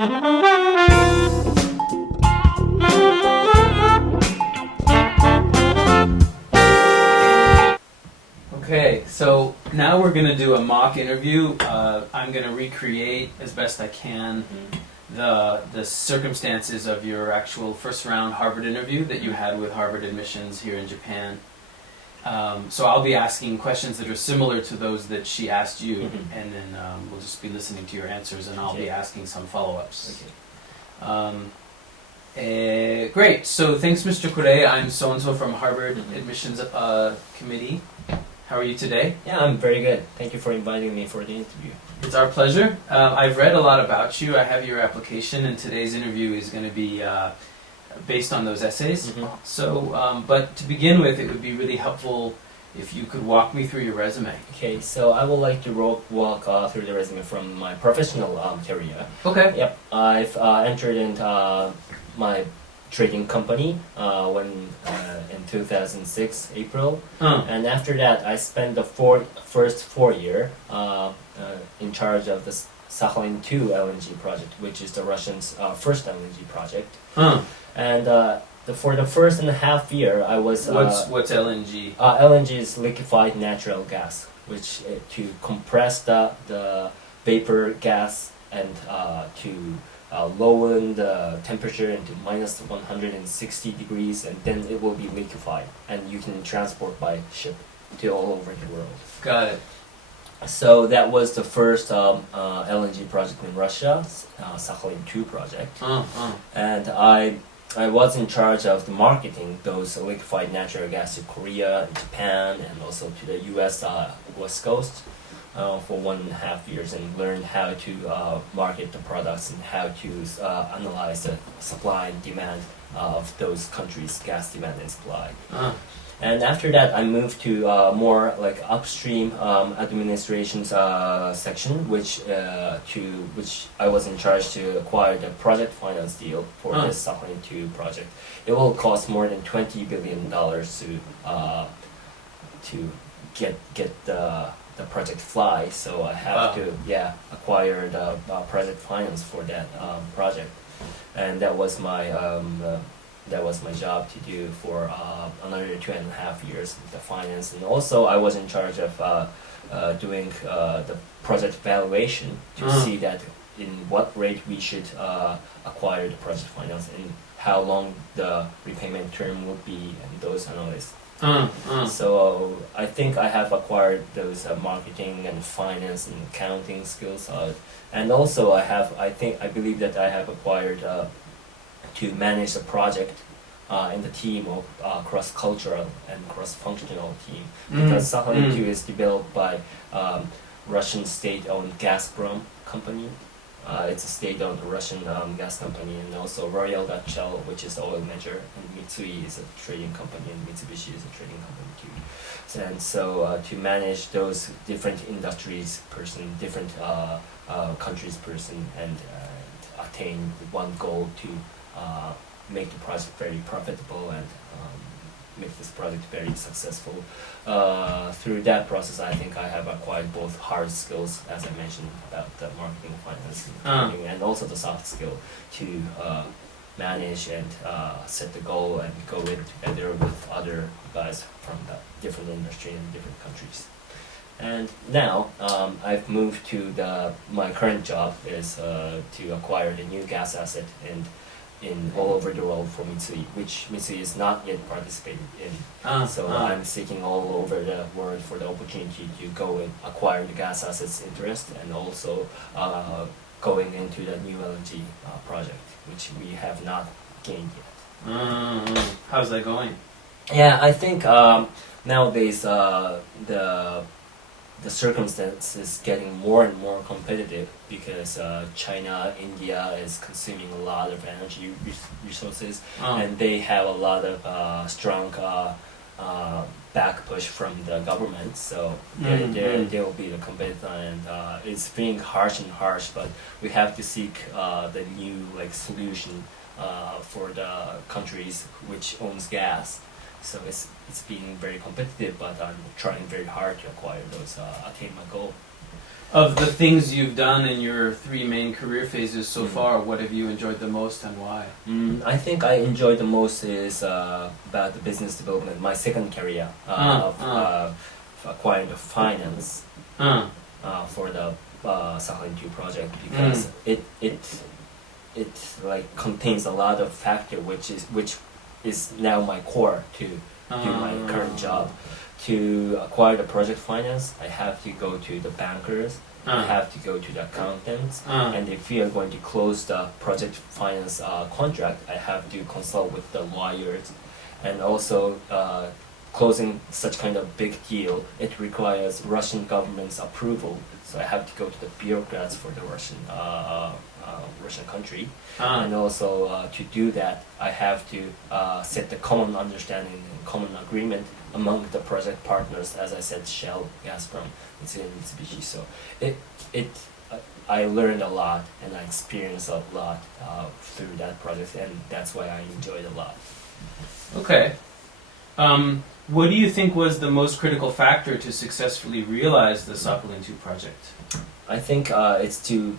Okay, so now we're going to do a mock interview. I'm going to recreate as best I can the circumstances of your actual first round Harvard interview that you had with Harvard admissions here in Japan. So I'll be asking questions that are similar to those that she asked you, and then we'll just be listening to your answers, and I'll be asking some follow-ups. Great. So thanks, Mr. Kure. I'm so-and-so from Harvard Admissions Committee. How are you today? Yeah, I'm very good. Thank you for inviting me for the interview. It's our pleasure. I've read a lot about you. I have your application, and today's interview is going to be based on those essays. So, but to begin with, it would be really helpful if you could walk me through your resume. Okay, so I would like to walk through the resume from my professional career. Okay. Yep, I've entered into my trading company in 2006 April, and after that I spent the first 4 years in charge of the Sakhalin-2 LNG project, which is the Russians' first LNG project. And for the first and a half year, I was what's LNG? LNG is liquefied natural gas, which to compress the vapor gas and to lower the temperature into minus 160 degrees, and then it will be liquefied, and you can transport by ship to all over the world. Got it. So that was the first LNG project in Russia, Sakhalin-2 project, and I was in charge of the marketing those liquefied natural gas to Korea, Japan, and also to the U.S. West Coast for 1.5 years, and learned how to market the products and how to analyze the supply and demand of those countries' gas demand and supply. And after that, I moved to more like upstream administration section, which I was in charge to acquire the project finance deal for this Sakhalin-2 project. It will cost more than $20 billion to get the project fly. So I have to acquire the project finance for that project, and that was my job to do for another 2.5 years, the finance. And also I was in charge of doing the project valuation to see that in what rate we should acquire the project finance and how long the repayment term would be, and those analysis. So I think I have acquired those marketing and finance and accounting skills, and also I believe that I have acquired to manage a project in the team of cross-cultural and cross-functional team, because Sakhalin-2 is developed by Russian state-owned Gazprom company. It's a state-owned Russian gas company, and also Royal Dutch Shell, which is the oil major, and Mitsui is a trading company, and Mitsubishi is a trading company too. And so to manage those different industries person, different countries person, and attain one goal to make the project very profitable and make this project very successful. Through that process, I think I have acquired both hard skills, as I mentioned, about the marketing, finance, and also the soft skill to manage and set the goal and go in together with other guys from the different industry and different countries. And now I've moved to my current job is to acquire the new gas asset and in all over the world for Mitsui, which Mitsui is not yet participated in. I'm seeking all over the world for the opportunity to go and acquire the gas assets interest, and also going into the new LNG project, which we have not gained yet. How's that going? Yeah, I think nowadays the circumstance is getting more and more competitive because China, India is consuming a lot of energy resources, and they have a lot of strong back push from the government. So they will be the competitor, and it's being harsh, but we have to seek the new solution for the countries which owns gas. So it's being very competitive, but I'm trying very hard to acquire those, attain my goal. Of the things you've done in your 3 main career phases so Mm. far, what have you enjoyed the most and why? I think I enjoyed the most is about the business development. My second career of acquiring the finance for the Sakhalin 2 project, because it like contains a lot of factor which is now my core to do my current job. To acquire the project finance, I have to go to the bankers, I have to go to the accountants, and if we are going to close the project finance contract, I have to consult with the lawyers, and also closing such kind of big deal, it requires Russian government's approval. So I have to go to the bureaucrats for the Russian country, and also to do that, I have to set the common understanding and common agreement among the project partners. As I said, Shell, Gazprom, Mitsubishi. So I learned a lot and I experienced a lot through that project, and that's why I enjoyed a lot. Okay. What do you think was the most critical factor to successfully realize the Sakhalin 2 project? I think it's to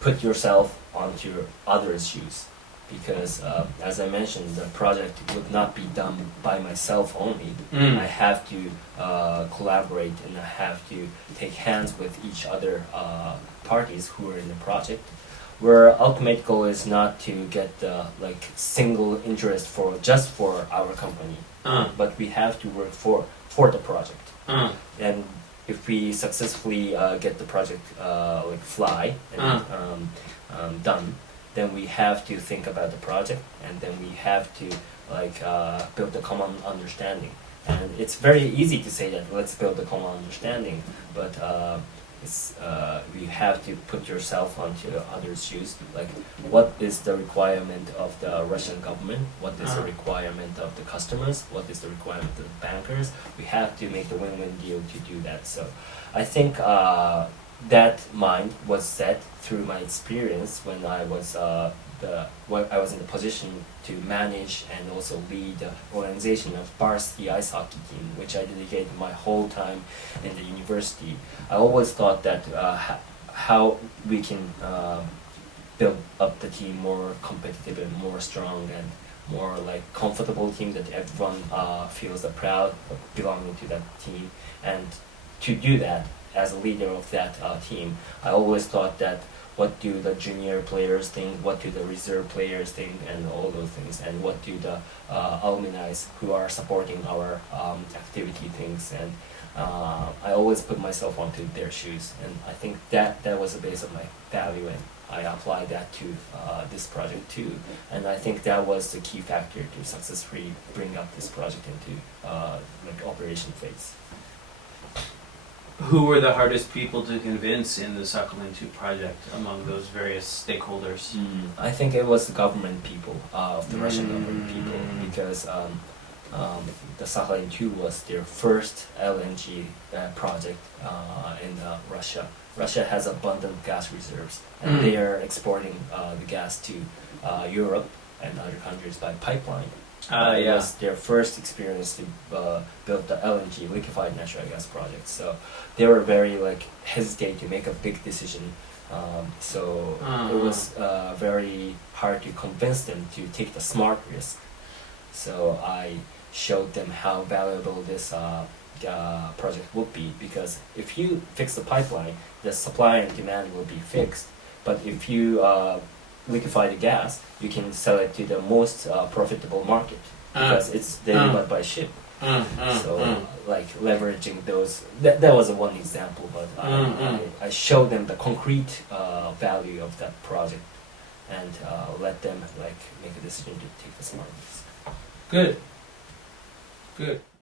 put yourself onto others' shoes, because as I mentioned, the project would not be done by myself only. I have to collaborate, and I have to take hands with each other parties who are in the project, where ultimate goal is not to get the like single interest for our company, but we have to work for the project. And if we successfully get the project like fly and done, then we have to think about the project, and then we have to like build a common understanding. And it's very easy to say that let's build a common understanding, but you have to put yourself onto others' shoes. Like, what is the requirement of the Russian government? What is the requirement of the customers? What is the requirement of the bankers? We have to make the win-win deal to do that. So I think that mind was set through my experience when I was in the position to manage and also lead the organization of varsity ice hockey team, which I dedicated my whole time in the university. I always thought that how we can build up the team more competitive and more strong and more like comfortable team that everyone feels proud of belonging to that team. And to do that, as a leader of that team, I always thought that what do the junior players think, what do the reserve players think, and all those things, and what do the alumni who are supporting our activity things, and I always put myself onto their shoes, and I think that was the base of my value, and I applied that to this project too, and I think that was the key factor to successfully bring up this project into like operation phase. Who were the hardest people to convince in the Sakhalin 2 project among those various stakeholders? I think it was the government people, of the Russian government people, because the Sakhalin 2 was their first LNG project in Russia. Russia has abundant gas reserves, and they are exporting the gas to Europe and other countries by pipeline. It was their first experience to build the LNG, liquefied natural gas project. So they were very like hesitate to make a big decision. So it was very hard to convince them to take the smart risk. So I showed them how valuable this project would be, because if you fix the pipeline, the supply and demand will be fixed. But if you liquefy the gas, you can sell it to the most profitable market, because it's delivered by ship. So like leveraging those, that was one example, but I showed them the concrete value of that project, and let them like make a decision to take the smart risk. Good. Good.